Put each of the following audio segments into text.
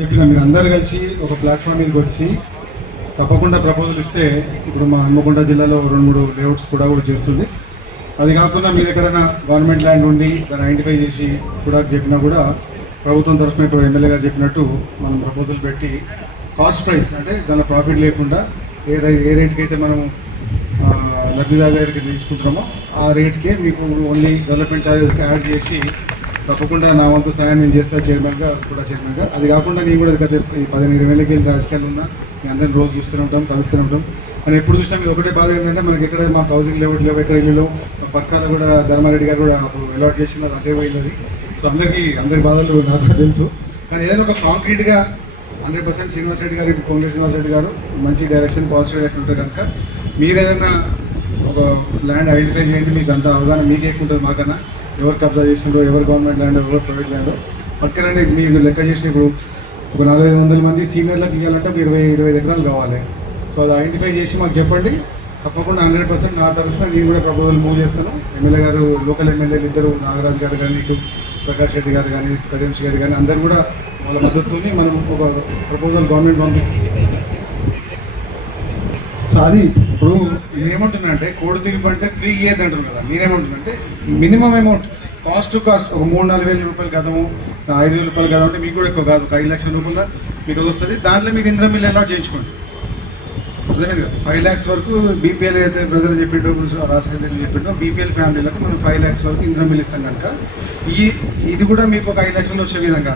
చెప్పిన మీరు అందరు కలిసి ఒక ప్లాట్ఫామ్ మీదకి వచ్చి తప్పకుండా ప్రపోజల్ ఇస్తే ఇప్పుడు మా హన్మకొండ జిల్లాలో 2-3 లేఅవుట్స్ కూడా చేస్తుంది. అది కాకుండా మీరు ఎక్కడైనా గవర్నమెంట్ ల్యాండ్ ఉండి దాన్ని ఐడెంటిఫై చేసి కూడా చెప్పినా కూడా ప్రభుత్వం తరఫున ఇప్పుడు ఎమ్మెల్యే గారు చెప్పినట్టు మనం ప్రపోజల్ పెట్టి కాస్ట్ ప్రైస్ అంటే దాని ప్రాఫిట్ లేకుండా ఏ రేట్కి అయితే మనం లబ్ధిదారు దగ్గరికి తీసుకుంటున్నామో ఆ రేట్కే మీకు ఓన్లీ డెవలప్మెంట్ ఛార్జెస్ యాడ్ చేసి తప్పకుండా నా వంతు సాయం నేను చేస్తా చైర్మన్గా. అది కాకుండా నేను కూడా గత 15-20 ఏళ్ళకి రాజకీయాలు ఉన్నా మీ అందరిని రోజు చూస్తూనే ఉంటాం, కలుస్తూనే ఉంటాం. కానీ ఎప్పుడు చూసినా మీరు ఒకటే బాధ ఏంటంటే మనకి ఎక్కడ మాకు హౌసింగ్ లేఅవుట్ లేవు, ఎక్కడ ఇల్లు పక్కన కూడా ధర్మారెడ్డి గారు కూడా అలాట్ చేసిన అదే పోయింది. సో అందరి బాధలు నాకు తెలుసు. కానీ ఏదైనా ఒక కాంక్రీట్గా 100% శ్రీనివాస్ రెడ్డి గారు, కోంగ్రెస్ శ్రీనివాస్ రెడ్డి గారు మంచి డైరెక్షన్ పాజిటివ్ ఎట్లుంటే కనుక మీరు ఏదైనా ఒక ల్యాండ్ ఐడెంటిఫై చేయండి. మీకు అంత అవగాహన మీకే ఉంటుంది మాకన్నా. ఎవరు కబ్జా చేసిండ్రో, ఎవరు గవర్నమెంట్ ల్యాండ్, ఎవరు ప్రైవేట్ ల్యాండ్ పట్టుకురండి. మీకు లెక్క చేసి ఇప్పుడు ఒక 400-500 మంది సీనియర్లకు ఇవ్వాలంటే ఒక 20 ఎకరాలు కావాలి. సో అది ఐడెంటిఫై చేసి మాకు చెప్పండి. తప్పకుండా 100% నా తరఫున నేను కూడా ప్రపోజల్ మూవ్ చేస్తాను. ఎమ్మెల్యే గారు, లోకల్ ఎమ్మెల్యేలు ఇద్దరు నాగరాజు గారు కానీ, ఇటు ప్రకాష్ రెడ్డి గారు కానీ, ప్రజెన్స్ గారు కానీ అందరూ కూడా వాళ్ళ మద్దతుని మనం ఒక ప్రపోజల్ గవర్నమెంట్ పంపిస్తాం. సో అది ఇప్పుడు నేనేమంటున్నా అంటే కోడి తిరిగి అంటే ఫ్రీ ఇయ్యేది అంటారు కదా. మీరేమంటున్నారంటే మినిమం అమౌంట్ కాస్ట్ ఒక 3-4 వేల రూపాయలు కదము, 5,000 రూపాయలు కదా అంటే మీకు కూడా ఎక్కువ కాదు, 5 లక్షల రూపాయల మీకు వస్తుంది. దాంట్లో మీరు ఇంద్ర మిల్ అలాట్ చేయించుకోండి. అర్థమైంది కదా. 5 lakhs వరకు బీపీఎల్ అయితే బ్రదర్ చెప్పిండో, రాజశేఖర్ చెప్పిండో బీపీఎల్ ఫ్యామిలీలకు మనం 5 lakhs వరకు ఇంద్ర మిల్ ఇస్తాం కనుక ఇది కూడా మీకు ఒక 5 లక్షలు వచ్చే విధంగా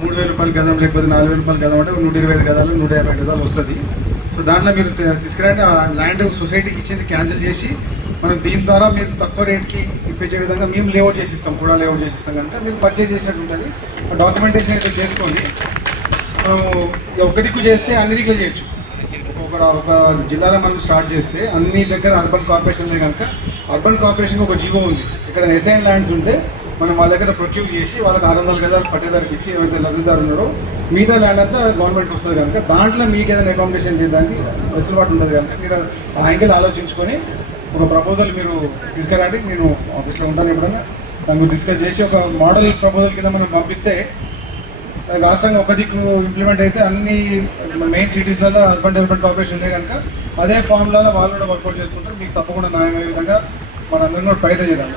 3,000 రూపాయలు గదం లేకపోతే 4,000 రూపాయలు గదం అంటే 125 గదాలు 150 గదాలు వస్తుంది. సో దాంట్లో మీరు తీసుకురండి. ఆ ల్యాండ్ సొసైటీకి ఇచ్చింది క్యాన్సిల్ చేసి మనం దీని ద్వారా మీరు తక్కువ రేట్కి ఇప్పించే విధంగా మేము లేఅవుట్ చేసిస్తాం, కూడా లేఅవుట్ చేసిస్తాం కనుక మీరు పర్చేజ్ చేసినట్టు ఉంటుంది. డాక్యుమెంటేషన్ అయితే చేసుకోండి. ఒక దిక్కు చేస్తే అన్ని దిక్కులు చేయొచ్చు. ఒక జిల్లాలో మనం స్టార్ట్ చేస్తే అన్ని దగ్గర అర్బన్ కార్పొరేషన్లే కనుక అర్బన్ కార్పొరేషన్ ఒక జీవో ఉంది. ఇక్కడ ఎసైన్ ల్యాండ్స్ ఉంటే మనం వాళ్ళ దగ్గర ప్రొక్యూర్ చేసి వాళ్ళకి 600 గదాలు పట్టేదారికి ఇచ్చి ఏమైతే లబ్ధిదారు ఉన్నారో మిగతా ల్యాండ్ అంతా గవర్నమెంట్ వస్తుంది కనుక దాంట్లో మీకు ఏదైనా అకామిడేషన్ చేయడానికి వెసులుబాటు ఉంటుంది కనుక మీరు ఆ యాంగిల్ ఆలోచించుకొని ఒక ప్రపోజల్ మీరు తీసుకురండి. నేను ఆఫీస్లో ఉంటాను. ఎప్పుడైనా దాన్ని డిస్కస్ చేసి ఒక మోడల్ ప్రపోజల్ కింద మనం పంపిస్తే రాష్ట్రంగా ఒక దిక్కు ఇంప్లిమెంట్ అయితే అన్ని మెయిన్ సిటీస్లలో అర్బన్ డెవలప్మెంట్ కార్పొరేషన్ ఉండే కనుక అదే ఫామ్లలో వాళ్ళు కూడా వర్కౌట్ చేసుకుంటారు. మీకు తప్పకుండా న్యాయం అయ్యే విధంగా మనందరం కూడా ప్రయత్నం చేద్దాం.